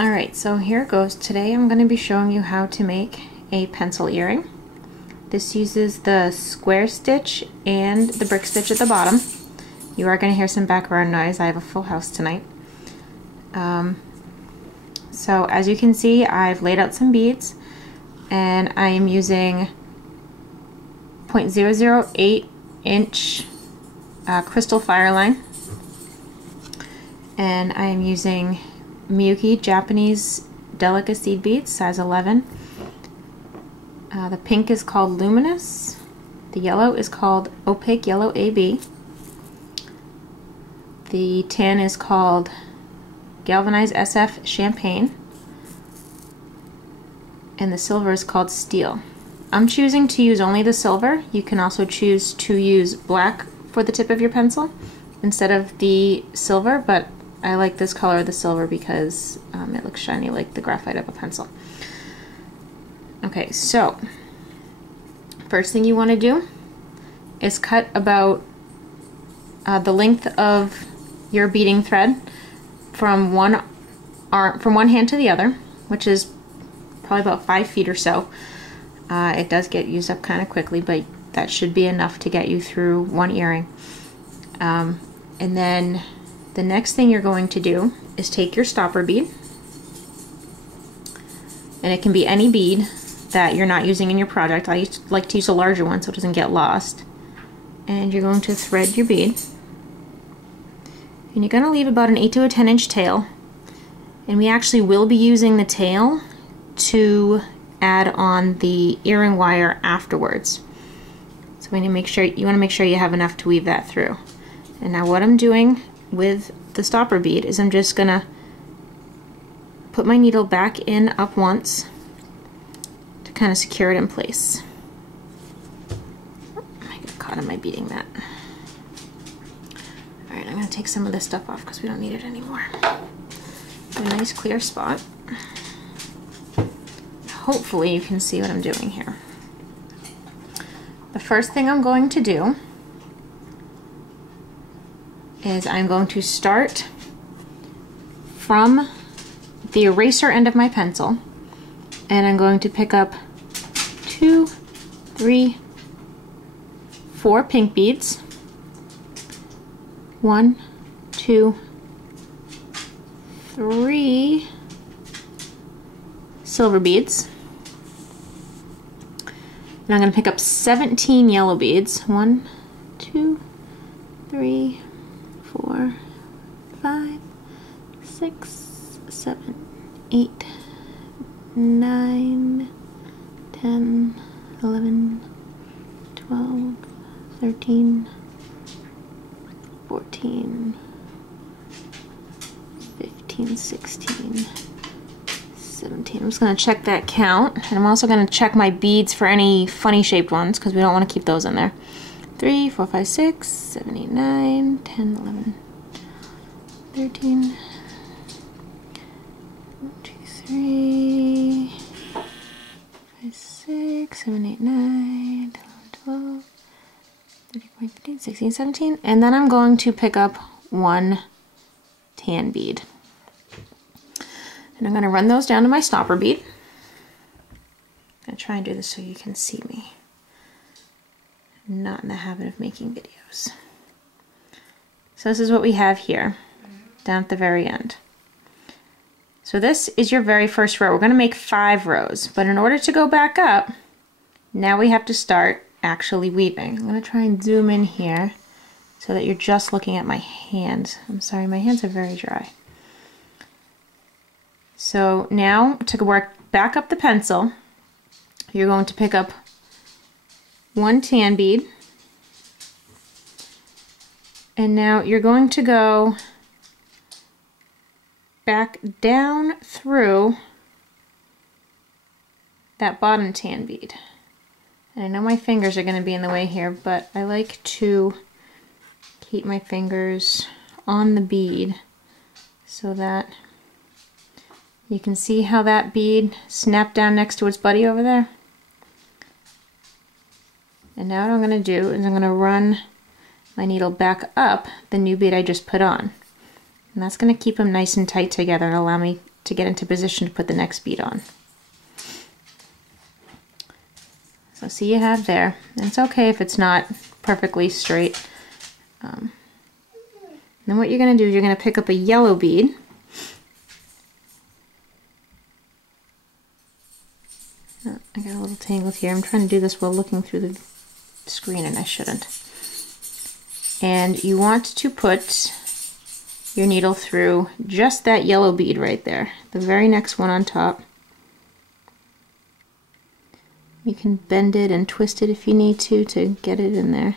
Alright, so here it goes. Today I'm going to be showing you how to make a pencil earring. This uses the square stitch and the brick stitch at the bottom. You are going to hear some background noise. I have a full house tonight. So as you can see, I've laid out some beads and I am using 0.008 inch crystal Fireline, and I am using Miyuki Japanese Delica seed beads, size 11. The pink is called Luminous. The yellow is called Opaque Yellow AB. The tan is called Galvanized SF Champagne. And the silver is called Steel. I'm choosing to use only the silver. You can also choose to use black for the tip of your pencil instead of the silver, but I like this color of the silver because it looks shiny like the graphite of a pencil. Okay, so first thing you want to do is cut about the length of your beading thread from one hand to the other, which is probably about 5 feet or so. It does get used up kind of quickly, but that should be enough to get you through one earring. And then the next thing you're going to do is take your stopper bead, and it can be any bead that you're not using in your project. I like to use a larger one so it doesn't get lost. And you're going to thread your bead, and you're going to leave about an 8 to a 10 inch tail, and we actually will be using the tail to add on the earring wire afterwards. So we need to make sure you have enough to weave that through. And now what I'm doing with the stopper bead is I'm just gonna put my needle back in up once to kind of secure it in place. I got caught in my beading mat. Alright, I'm gonna take some of this stuff off because we don't need it anymore. A nice clear spot. Hopefully you can see what I'm doing here. The first thing I'm going to do is I'm going to start from the eraser end of my pencil, and I'm going to pick up 2, 3, 4 pink beads, 1, 2, 3 silver beads, and I'm going to pick up 17 yellow beads. 1, 2, 3, 4, 5, 6, 7, 8, 9, 10, 11, 12, 13, 14, 15, 16, 17. I'm just going to check that count, and I'm also going to check my beads for any funny shaped ones because we don't want to keep those in there. 3, 4, 5, 6, 7, 8, 9, 10, 11, 13, 1, 2, 3, 5, 6, 7, 8, 9, 10, 11, 12, 13, 14, 15, 16, 17, and then I'm going to pick up 1 tan bead. And I'm going to run those down to my stopper bead. I'm going to try and do this so you can see me. I'm not in the habit of making videos. So this is what we have here, down at the very end. So this is your very first row. We're going to make 5 rows, but in order to go back up, now we have to start actually weaving. I'm going to try and zoom in here so that you're just looking at my hands. I'm sorry, my hands are very dry. So now to work back up the pencil, you're going to pick up 1 tan bead, and now you're going to go back down through that bottom tan bead. And I know my fingers are going to be in the way here, but I like to keep my fingers on the bead so that you can see how that bead snapped down next to its buddy over there. And now what I'm going to do is I'm going to run my needle back up the new bead I just put on. And that's going to keep them nice and tight together and allow me to get into position to put the next bead on. So see you have there, and it's okay if it's not perfectly straight. Then what you're going to do is you're going to pick up a yellow bead. Oh, I got a little tangled here. I'm trying to do this while looking through the screen and I shouldn't. And you want to put your needle through just that yellow bead right there, the very next one on top. You can bend it and twist it if you need to get it in there.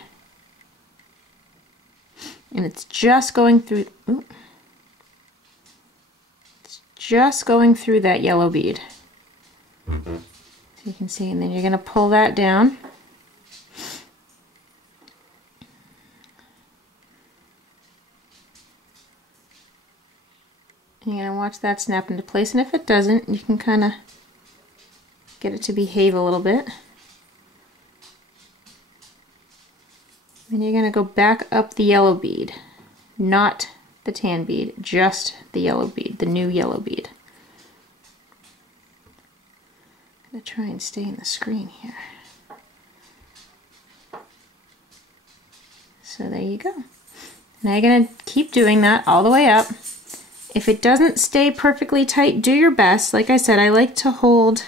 And it's just going through, it's just going through that yellow bead. So you can see, and then you're going to pull that down. And you're going to watch that snap into place, and if it doesn't, you can kind of get it to behave a little bit. Then you're going to go back up the yellow bead, not the tan bead, just the yellow bead, the new yellow bead. I'm going to try and stay in the screen here. So there you go. Now you're going to keep doing that all the way up. If it doesn't stay perfectly tight, do your best. Like I said, I like to hold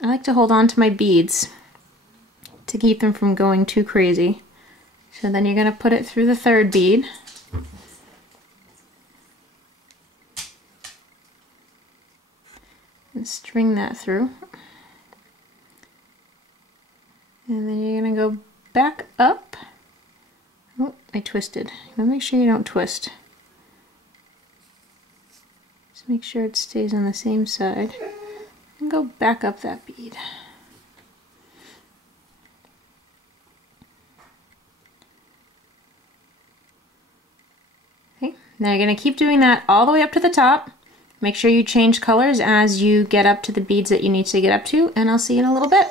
on to my beads to keep them from going too crazy. So then you're going to put it through the third bead. And string that through. And then you're going to go back up. Oh, I twisted. You want to make sure you don't twist. Just make sure it stays on the same side. And go back up that bead. Okay, now you're going to keep doing that all the way up to the top. Make sure you change colors as you get up to the beads that you need to get up to, and I'll see you in a little bit.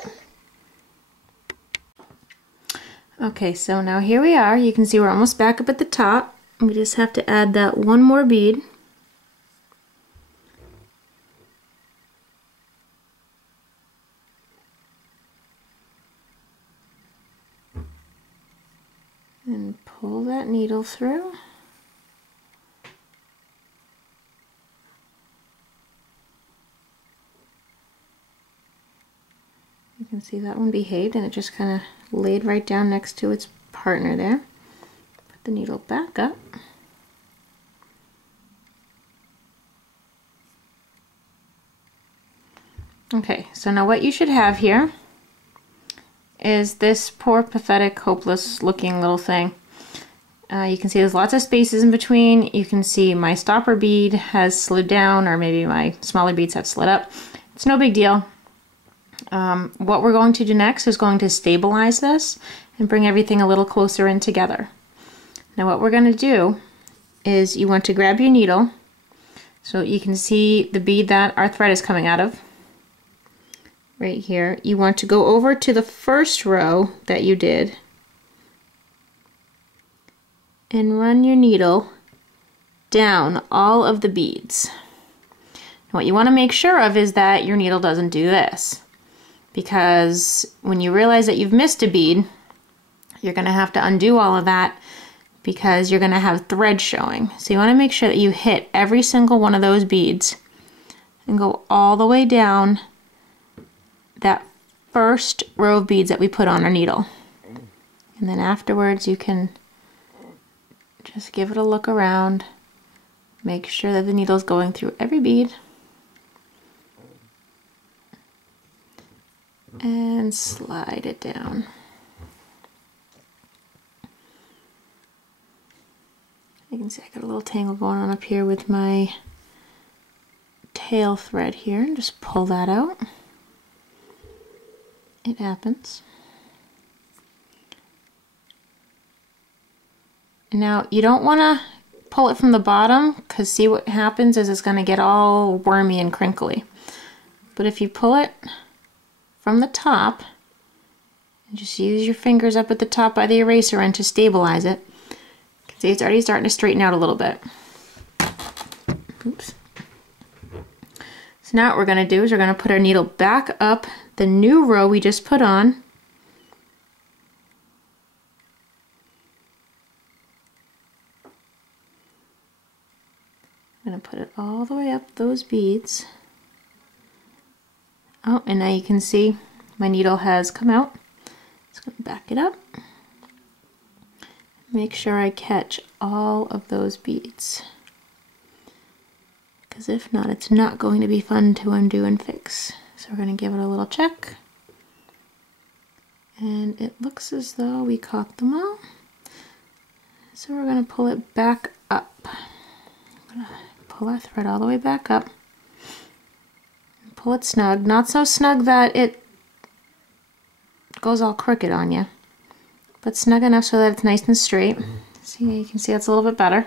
Okay, so now here we are. You can see we're almost back up at the top. We just have to add that one more bead. And pull that needle through. You can see that one behaved, and it just kind of laid right down next to its partner there. Put the needle back up. Okay, so now what you should have here is this poor, pathetic, hopeless looking little thing. You can see there's lots of spaces in between. You can see my stopper bead has slid down, or maybe my smaller beads have slid up. It's no big deal. What we're going to do next is going to stabilize this and bring everything a little closer in together. Now what we're going to do is you want to grab your needle so you can see the bead that our thread is coming out of. Right here. You want to go over to the first row that you did and run your needle down all of the beads. Now what you want to make sure of is that your needle doesn't do this, because when you realize that you've missed a bead, you're going to have to undo all of that because you're going to have thread showing. So you want to make sure that you hit every single one of those beads and go all the way down that first row of beads that we put on our needle. And then afterwards you can just give it a look around, make sure that the needle is going through every bead, and slide it down. You can see I got a little tangle going on up here with my tail thread here, and just pull that out. It happens. Now you don't want to pull it from the bottom, because see what happens is it's going to get all wormy and crinkly. But if you pull it from the top and just use your fingers up at the top by the eraser end to stabilize it, you can see it's already starting to straighten out a little bit. Oops. So now what we're going to do is we're going to put our needle back up the new row we just put on. I'm going to put it all the way up those beads. Oh, and now you can see my needle has come out. Just going to back it up. Make sure I catch all of those beads, because if not, it's not going to be fun to undo and fix. So we're going to give it a little check, and it looks as though we caught them all. So we're going to pull it back up. I'm going to pull our thread all the way back up, pull it snug, not so snug that it goes all crooked on you, but snug enough so that it's nice and straight. See, you can see it's a little bit better.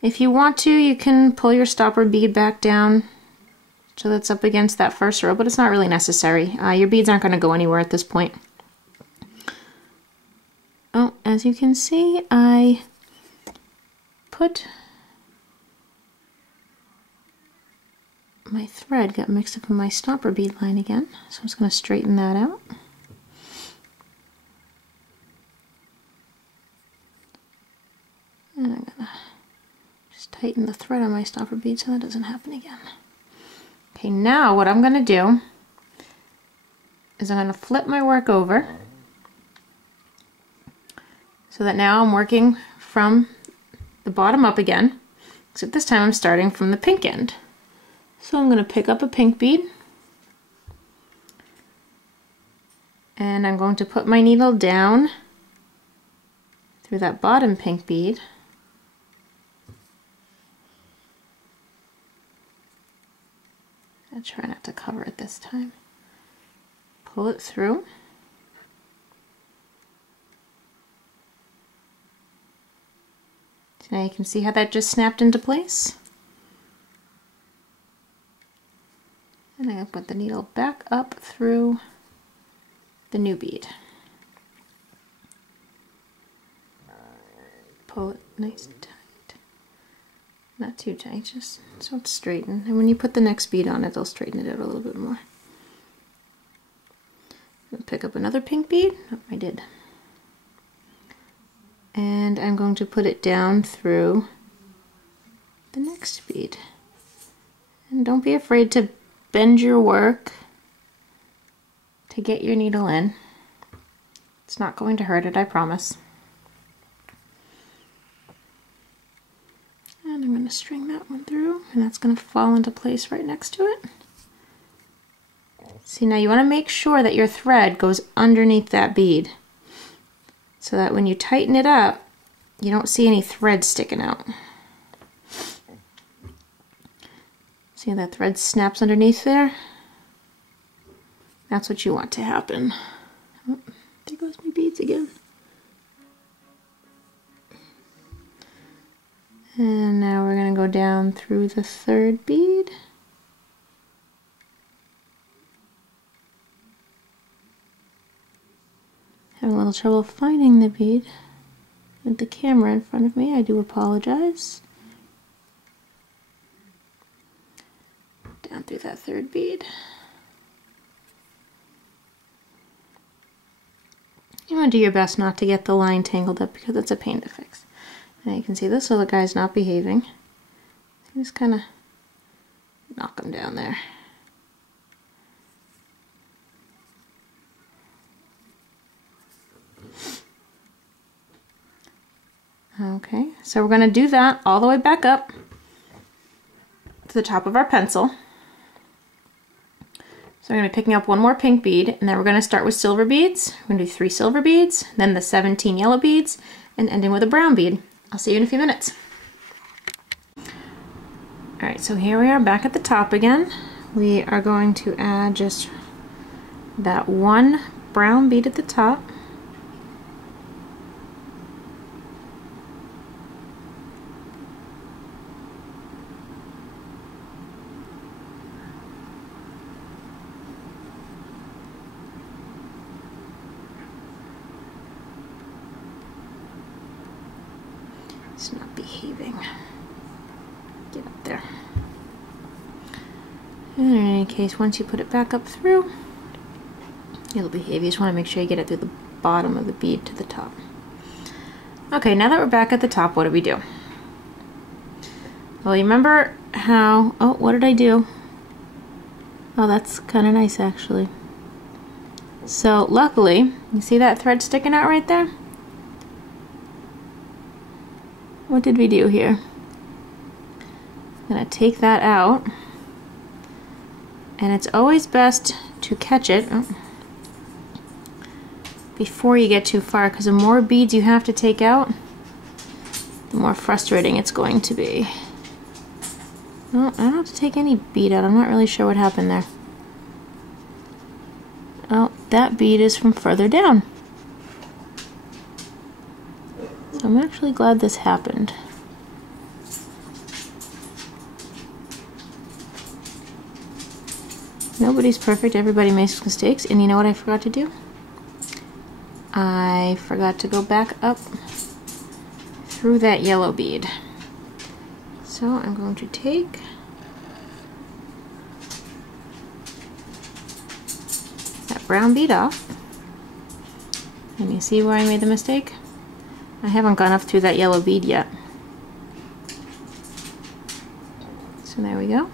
If you want to, you can pull your stopper bead back down so that's up against that first row, but it's not really necessary. Your beads aren't going to go anywhere at this point. Oh, as you can see, I put my thread, got mixed up in my stopper bead line again, so I'm just going to straighten that out. And I'm going to just tighten the thread on my stopper bead so that doesn't happen again. Okay, now what I'm going to do is I'm going to flip my work over so that now I'm working from the bottom up again, except this time I'm starting from the pink end. So I'm going to pick up a pink bead, and I'm going to put my needle down through that bottom pink bead. I'll try not to cover it this time. Pull it through. So now you can see how that just snapped into place. And I'm going to put the needle back up through the new bead. Pull it nice and tight. Not too tight, just so it's straightened. And when you put the next bead on it, it'll straighten it out a little bit more. I'll pick up another pink bead. Oh, I did. And I'm going to put it down through the next bead. And don't be afraid to bend your work to get your needle in. It's not going to hurt it, I promise. And I'm going to string that one through, and that's going to fall into place right next to it. See, now you want to make sure that your thread goes underneath that bead, so that when you tighten it up, you don't see any thread sticking out. See how that thread snaps underneath there? That's what you want to happen. Oh, there goes my beads again. And now we're going to go down through the third bead. Having a little trouble finding the bead with the camera in front of me. I do apologize. Down through that third bead. You want to do your best not to get the line tangled up because it's a pain to fix. Now you can see this little guy's not behaving. You just kind of knock him down there. Okay, so we're going to do that all the way back up to the top of our pencil. So we're going to be picking up one more pink bead, and then we're going to start with silver beads. We're going to do 3 silver beads, then the 17 yellow beads, and ending with a brown bead. I'll see you in a few minutes. Alright, so here we are back at the top again. We are going to add just that one brown bead at the top. It's not behaving. Get up there. And then we're going to And in any case, once you put it back up through, it'll behave. You just want to make sure you get it through the bottom of the bead to the top. Okay, now that we're back at the top, what do we do? Well, you remember how, oh, what did I do? Oh, that's kind of nice actually. So luckily, you see that thread sticking out right there? What did we do here? I'm gonna take that out, and it's always best to catch it before you get too far, because the more beads you have to take out, the more frustrating it's going to be. Oh, I don't have to take any bead out. I'm not really sure what happened there. Oh, that bead is from further down. So I'm actually glad this happened. Nobody's perfect, everybody makes mistakes, and you know what I forgot to do? I forgot to go back up through that yellow bead. So I'm going to take that brown bead off, and you see where I made the mistake? I haven't gone up through that yellow bead yet. So there we go.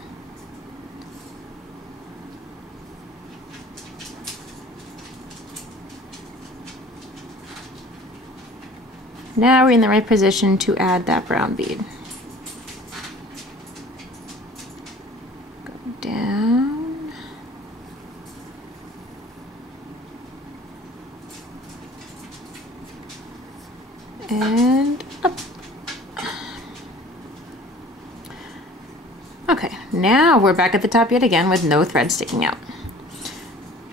Now we're in the right position to add that brown bead. Go down. And up. Okay, now we're back at the top yet again with no thread sticking out.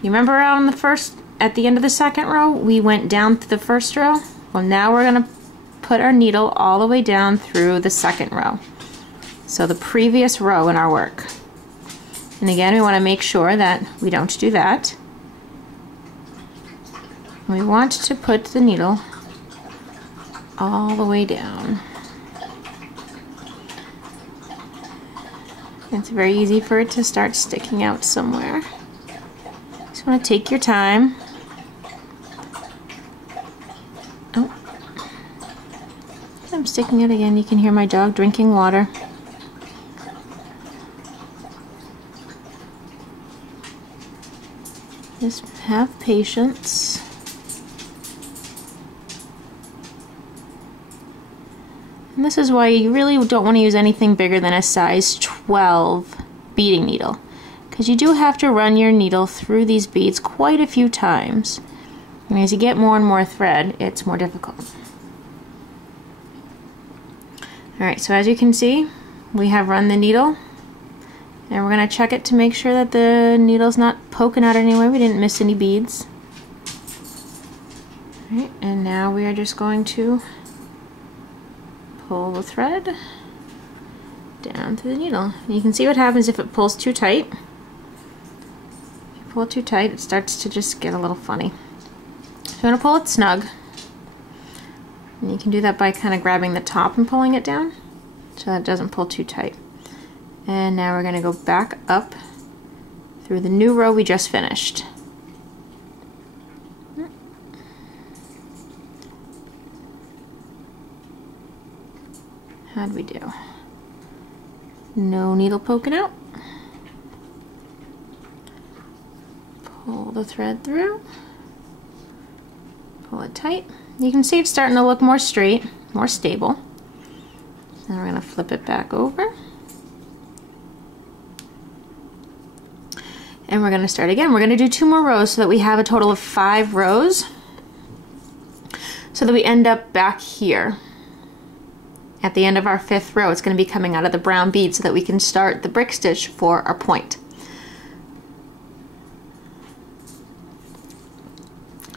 You remember on the at the end of the second row, we went down to the first row? Well, now we're going to put our needle all the way down through the second row. So the previous row in our work. And again, we want to make sure that we don't do that. We want to put the needle all the way down. It's very easy for it to start sticking out somewhere. Just want to take your time. Oh, I'm sticking it again. You can hear my dog drinking water. Just have patience. And this is why you really don't want to use anything bigger than a size 12 beading needle, because you do have to run your needle through these beads quite a few times. And as you get more and more thread, it's more difficult. Alright, so as you can see, we have run the needle, and we're going to check it to make sure that the needle's not poking out anywhere. We didn't miss any beads. Alright, and now we are just going to pull the thread down to the needle. And you can see what happens if it pulls too tight. If you pull it too tight, it starts to just get a little funny. So I'm going to pull it snug. And you can do that by kind of grabbing the top and pulling it down so that it doesn't pull too tight. And now we're going to go back up through the new row we just finished. How'd we do? No needle poking out. Pull the thread through. Pull it tight. You can see it's starting to look more straight, more stable. Now we're going to flip it back over. And we're going to start again. We're going to do 2 more rows so that we have a total of 5 rows. So that we end up back here. At the end of our 5th row, it's going to be coming out of the brown bead so that we can start the brick stitch for our point.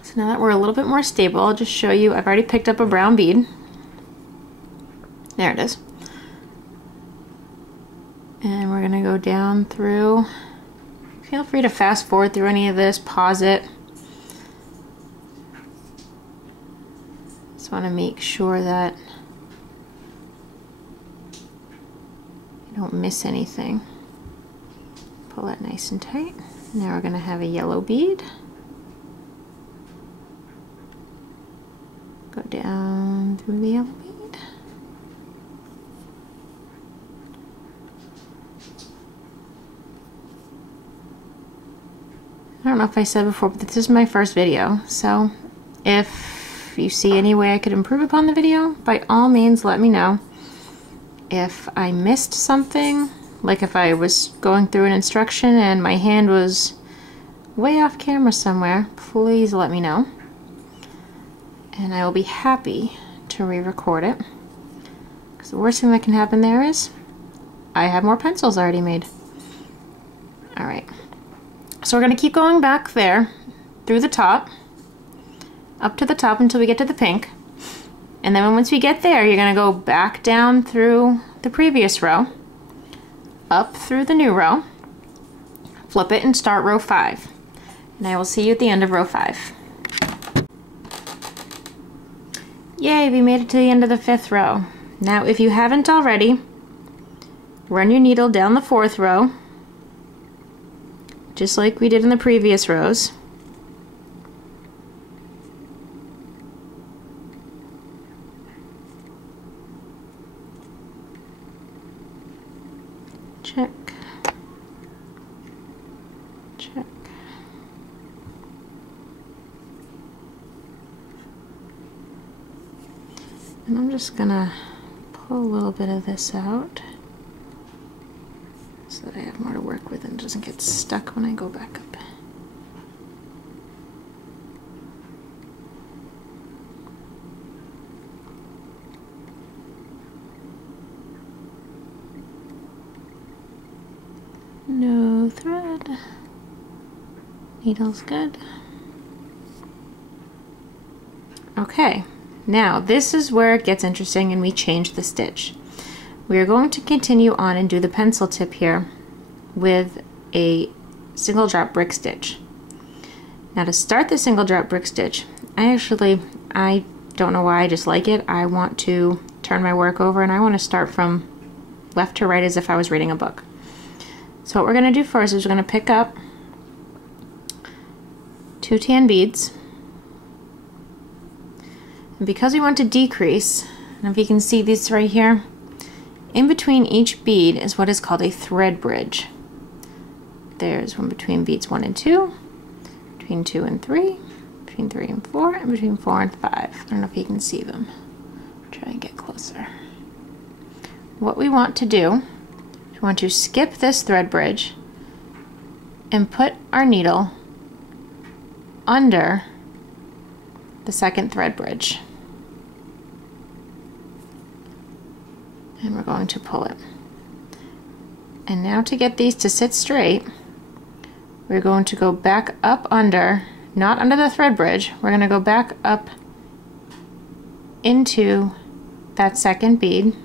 So now that we're a little bit more stable, I'll just show you. I've already picked up a brown bead. There it is. And we're going to go down through. Feel free to fast forward through any of this, pause it. Just want to make sure that you don't miss anything. Pull that nice and tight. Now we're going to have a yellow bead. Go down through the yellow bead. I don't know if I said before, but this is my first video, so if you see any way I could improve upon the video, by all means let me know. If I missed something, like if I was going through an instruction and my hand was way off camera somewhere, please let me know. And I will be happy to re-record it. Because the worst thing that can happen there is I have more pencils already made. Alright. So we're going to keep going back there through the top, up to the top until we get to the pink. And then once we get there, you're going to go back down through the previous row, up through the new row, flip it and start row 5. And I will see you at the end of row 5. Yay, we made it to the end of the 5th row. Now if you haven't already, run your needle down the 4th row, just like we did in the previous rows. Check. Check. And I'm just gonna pull a little bit of this out so that I have more to work with and it doesn't get stuck when I go back up. No thread. Needle's good. Okay, now this is where it gets interesting and we change the stitch. We are going to continue on and do the pencil tip here with a single drop brick stitch. Now to start the single drop brick stitch, I don't know why, I just like it. I want to turn my work over and I want to start from left to right as if I was reading a book. So what we're going to do first is we're going to pick up 2 tan beads. And because we want to decrease, and if you can see these right here, in between each bead is what is called a thread bridge. There's one between beads 1 and 2, between 2 and 3, between 3 and 4, and between 4 and 5. I don't know if you can see them. Try and get closer. What we want to do, we want to skip this thread bridge and put our needle under the second thread bridge. And we're going to pull it. And now to get these to sit straight, we're going to go back up under, not under the thread bridge, we're going to go back up into that second bead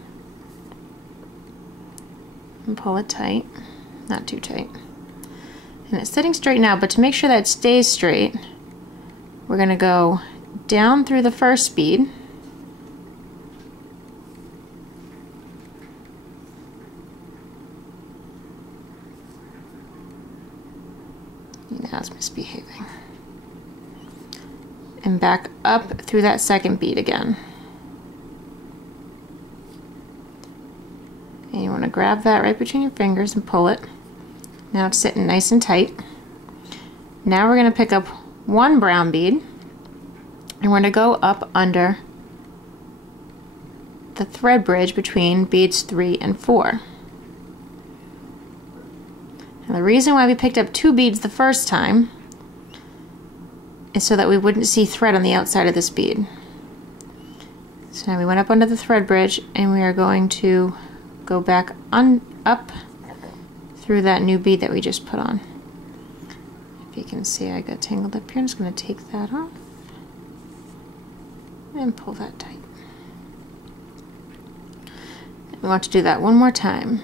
and pull it tight, not too tight. And it's sitting straight now, but to make sure that it stays straight, we're going to go down through the first bead, now it's misbehaving, and back up through that second bead again. And you want to grab that right between your fingers and pull it. Now it's sitting nice and tight. Now we're going to pick up 1 brown bead and we're going to go up under the thread bridge between beads 3 and 4. And the reason why we picked up 2 beads the first time is so that we wouldn't see thread on the outside of this bead. So now we went up under the thread bridge and we are going to go back up through that new bead that we just put on. If you can see, I got tangled up here. I'm just going to take that off and pull that tight. We want to do that one more time.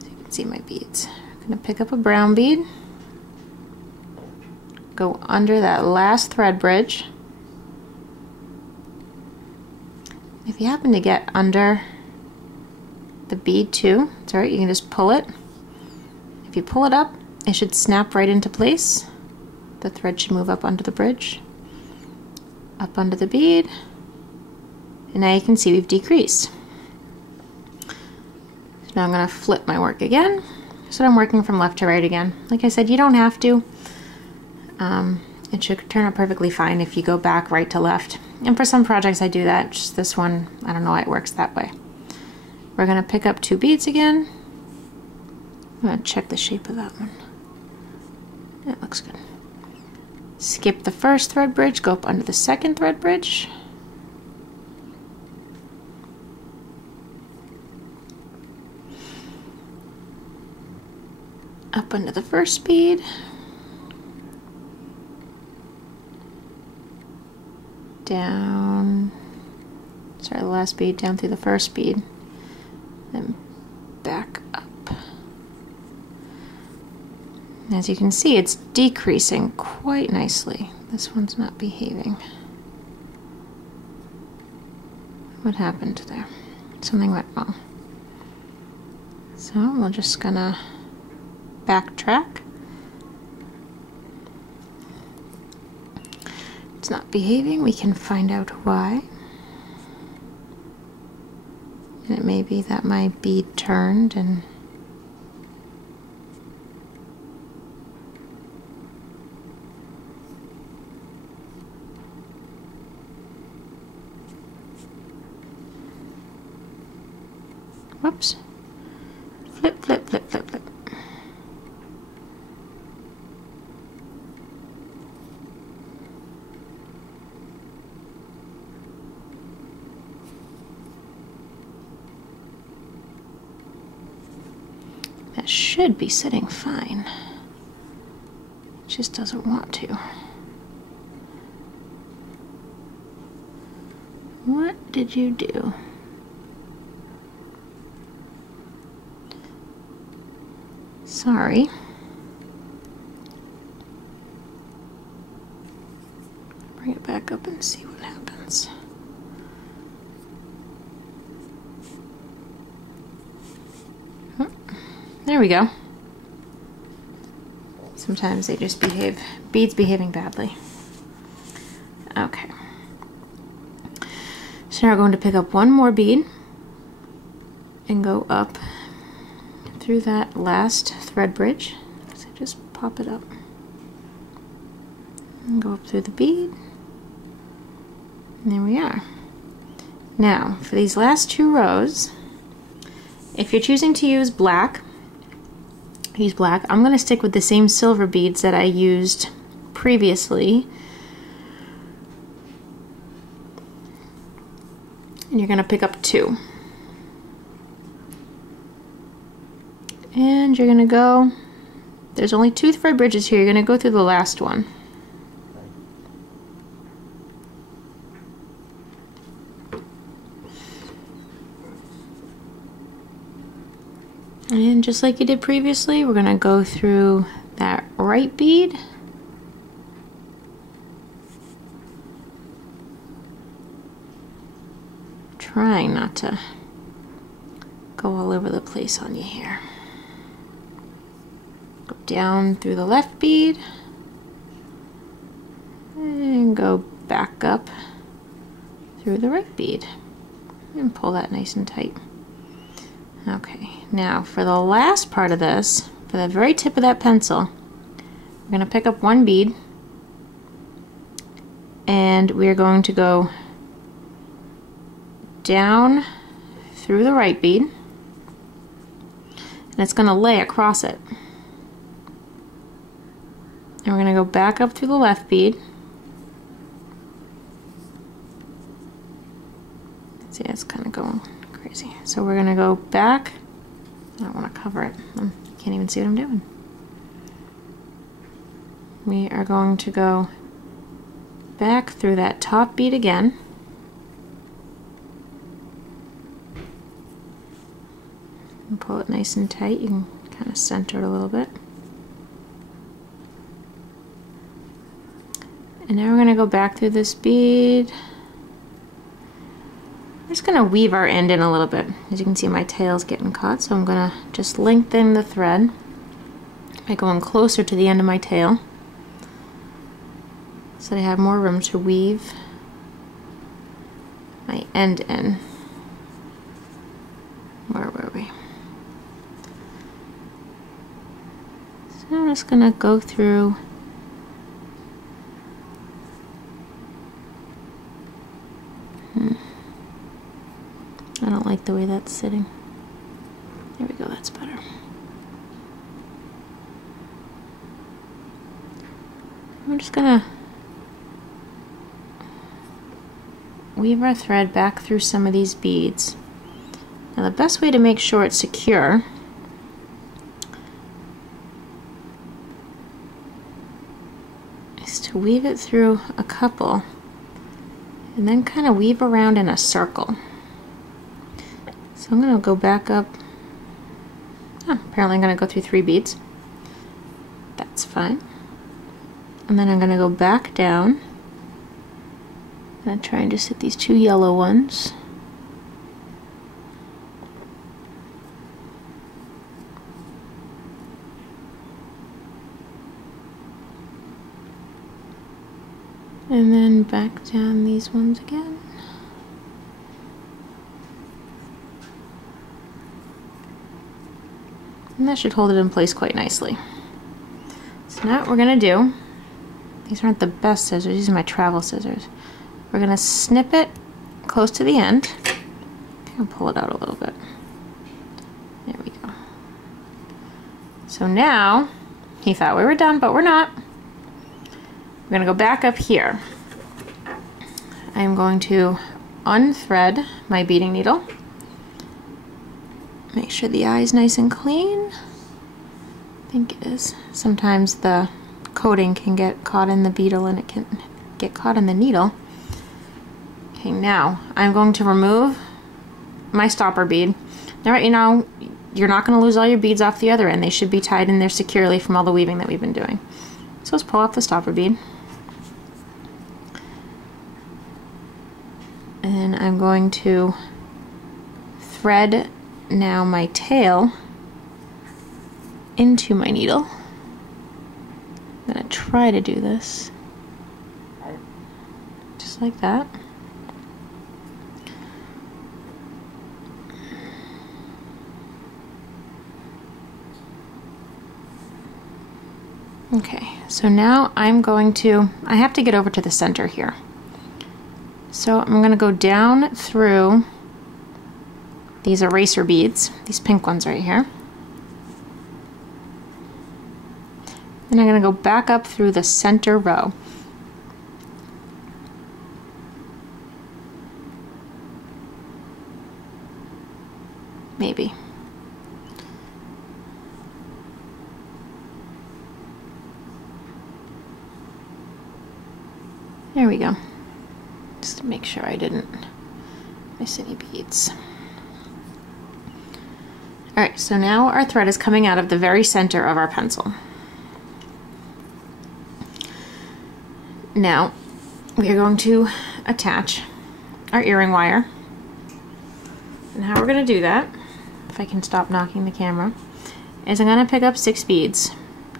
So you can see my beads. I'm going to pick up a brown bead, go under that last thread bridge. If you happen to get under the bead too, it's alright, you can just pull it If you pull it up, it should snap right into place. The thread should move up onto the bridge, up onto the bead, and now you can see we've decreased. So now I'm going to flip my work again, so I'm working from left to right again. Like I said, you don't have to. It should turn out perfectly fine if you go back right to left. And for some projects I do that, just this one, I don't know why it works that way. We're going to pick up 2 beads again. I'm going to check the shape of that one. That looks good. Skip the first thread bridge, go up under the second thread bridge. Up under the first bead. Down, sorry, the last bead, down through the first bead, then back up. As you can see, it's decreasing quite nicely. This one's not behaving. What happened there? Something went wrong. So we're just gonna backtrack. It's not behaving, we can find out why. And it may be that my bead turned and whoops. Flip, flip, flip, flip, flip. That should be sitting fine. It just doesn't want to. What did you do? Sorry. Bring it back up and see what happens. There we go. Sometimes they just behave, beads behaving badly. Okay. So now we're going to pick up one more bead and go up through that last thread bridge. So just pop it up and go up through the bead. And there we are. Now, for these last 2 rows, if you're choosing to use black, use black. I'm going to stick with the same silver beads that I used previously. And you're going to pick up 2. And you're going to go, there's only 2 thread bridges here, you're going to go through the last one. And just like you did previously, we're going to go through that right bead. Trying not to go all over the place on you here. Go down through the left bead and go back up through the right bead and pull that nice and tight. Okay, now for the last part of this, for the very tip of that pencil, we're going to pick up 1 bead and we're going to go down through the right bead and it's going to lay across it. And we're going to go back up through the left bead. See, it's kind of going crazy. So we're going to go back. I don't want to cover it. I can't even see what I'm doing. We are going to go back through that top bead again. And pull it nice and tight. You can kind of center it a little bit. And now we're going to go back through this bead. I'm just going to weave our end in a little bit. As you can see, my tail's getting caught, so I'm going to just lengthen the thread. by going closer to the end of my tail so that I have more room to weave my end in. Where were we? So I'm just gonna go through I don't like the way that's sitting. There we go, that's better. I'm just gonna weave our thread back through some of these beads. Now the best way to make sure it's secure is to weave it through a couple and then kind of weave around in a circle. So I'm going to go back up. Oh, apparently I'm going to go through 3 beads. That's fine. And then I'm going to go back down and try and just hit these 2 yellow ones. And then back down these ones again. And that should hold it in place quite nicely. So now what we're gonna do, these aren't the best scissors, these are my travel scissors. We're gonna snip it close to the end. I'll pull it out a little bit. There we go. So now, he thought we were done, but we're not. We're gonna go back up here. I'm going to unthread my beading needle. Make sure the eye is nice and clean. I think it is. Sometimes the coating can get caught in the beetle and it can get caught in the needle. Okay, now I'm going to remove my stopper bead. Now, you know, you're not going to lose all your beads off the other end. They should be tied in there securely from all the weaving that we've been doing. So let's pull off the stopper bead. And I'm going to thread now my tail into my needle. I'm going to try to do this just like that. Okay, so now I'm going to, I have to get over to the center here. So I'm going to go down through these eraser beads, these pink ones right here. Then I'm going to go back up through the center row. Maybe. There we go. Just to make sure I didn't miss any beads. Alright, so now our thread is coming out of the very center of our pencil. Now, we are going to attach our earring wire. And how we're going to do that, if I can stop knocking the camera, is I'm going to pick up 6 beads.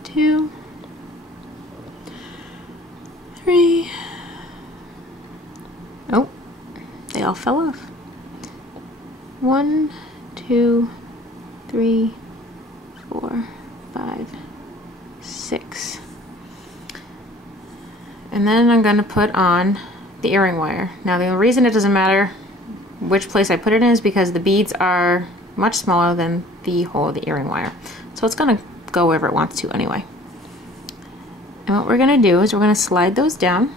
2, 3, oh, they all fell off. 1, 2, 3, 4, 5, 6. And then I'm going to put on the earring wire. Now the reason it doesn't matter which place I put it in is because the beads are much smaller than the hole of the earring wire. So it's going to go wherever it wants to anyway. And what we're going to do is we're going to slide those down.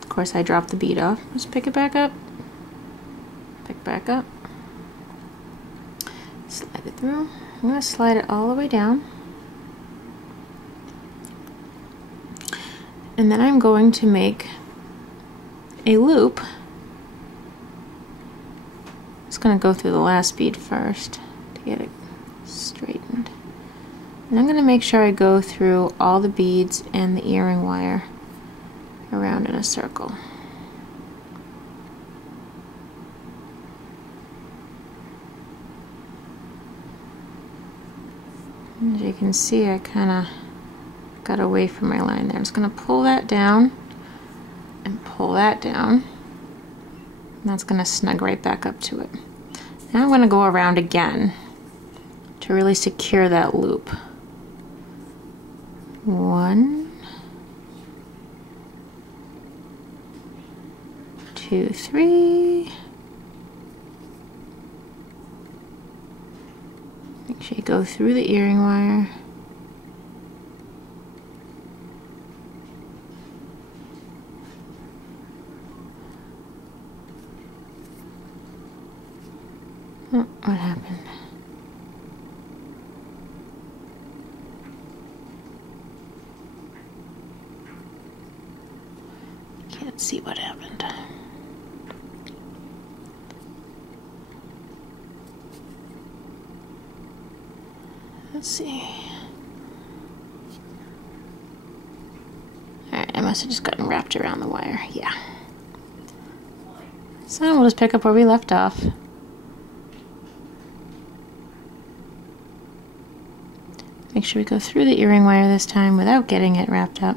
Of course I dropped the bead off. Just pick it back up. Pick back up. Slide it through. I'm going to slide it all the way down. And then I'm going to make a loop. Just going to go through the last bead first to get it straightened. And I'm going to make sure I go through all the beads and the earring wire around in a circle. As you can see, I kind of got away from my line there. I'm just going to pull that down and pull that down. And that's going to snug right back up to it. Now I'm going to go around again to really secure that loop. 1, 2, 3. Make sure you go through the earring wire. Oh, what happened? Can't see what happened. Let's see. Alright, I must have just gotten wrapped around the wire. Yeah. So we'll just pick up where we left off. Make sure we go through the earring wire this time without getting it wrapped up.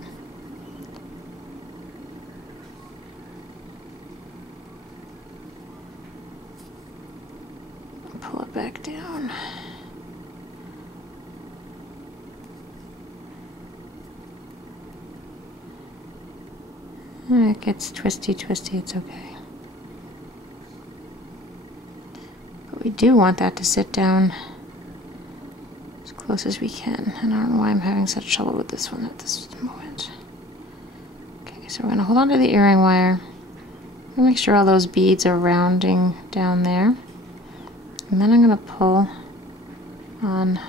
Pull it back down. It gets twisty, it's okay. But we do want that to sit down as close as we can. And I don't know why I'm having such trouble with this one at this moment. Okay, so we're going to hold on to the earring wire. Make sure all those beads are rounding down there. And then I'm going to pull on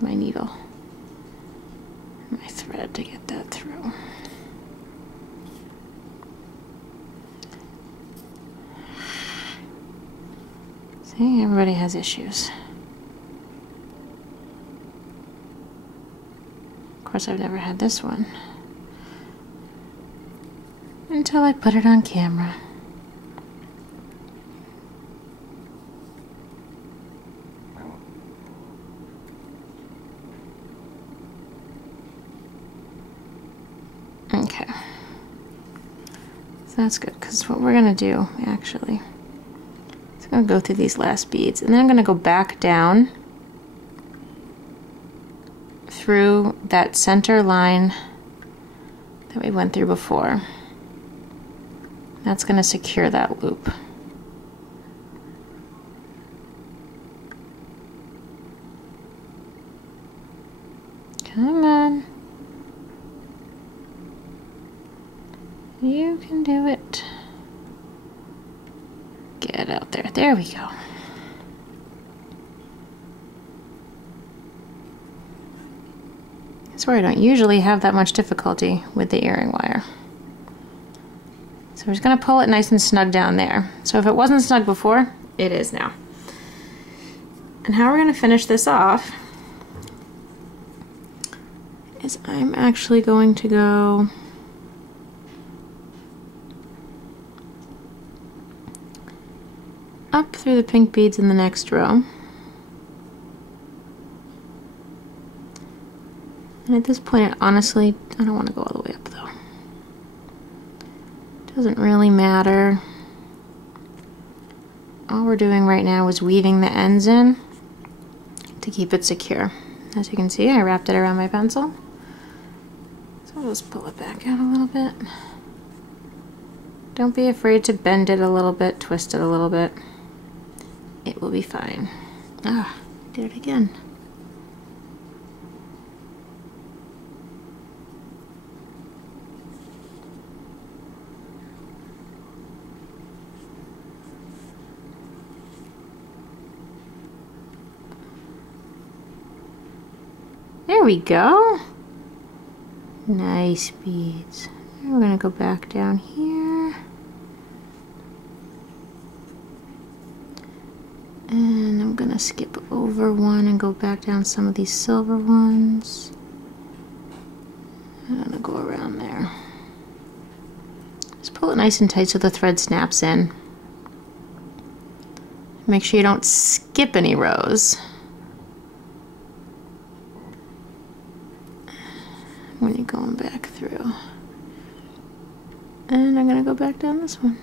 my needle, my thread, to get that through. See, everybody has issues. Of course, I've never had this one until I put it on camera. Okay, so that's good, because what we're going to do actually is I'm going to go through these last beads, and then I'm going to go back down through that center line that we went through before. That's going to secure that loop. Come on. You can do it. Get out there. There we go. That's where I don't usually have that much difficulty with the earring wire. So we're just going to pull it nice and snug down there. So if it wasn't snug before, it is now. And how we're going to finish this off is I'm actually going to go up through the pink beads in the next row. And at this point, honestly, I don't want to go all the way up though. Doesn't really matter. All we're doing right now is weaving the ends in to keep it secure. As you can see, I wrapped it around my pencil. So I'll just pull it back out a little bit. Don't be afraid to bend it a little bit, twist it a little bit. It will be fine. Ah, did it again. There we go. Nice beads. We're going to go back down here. And I'm going to skip over one and go back down some of these silver ones. I'm going to go around there. Just pull it nice and tight so the thread snaps in. Make sure you don't skip any rows. when you're going back through. And I'm gonna go back down this one.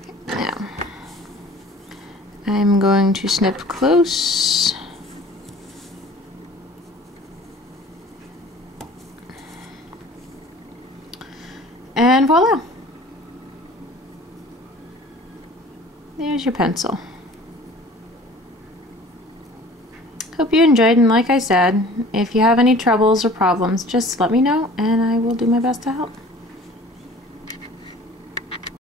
Okay, now I'm going to snip close. And voila! There's your pencil. Hope you enjoyed, and like I said, if you have any troubles or problems, just let me know and I will do my best to help.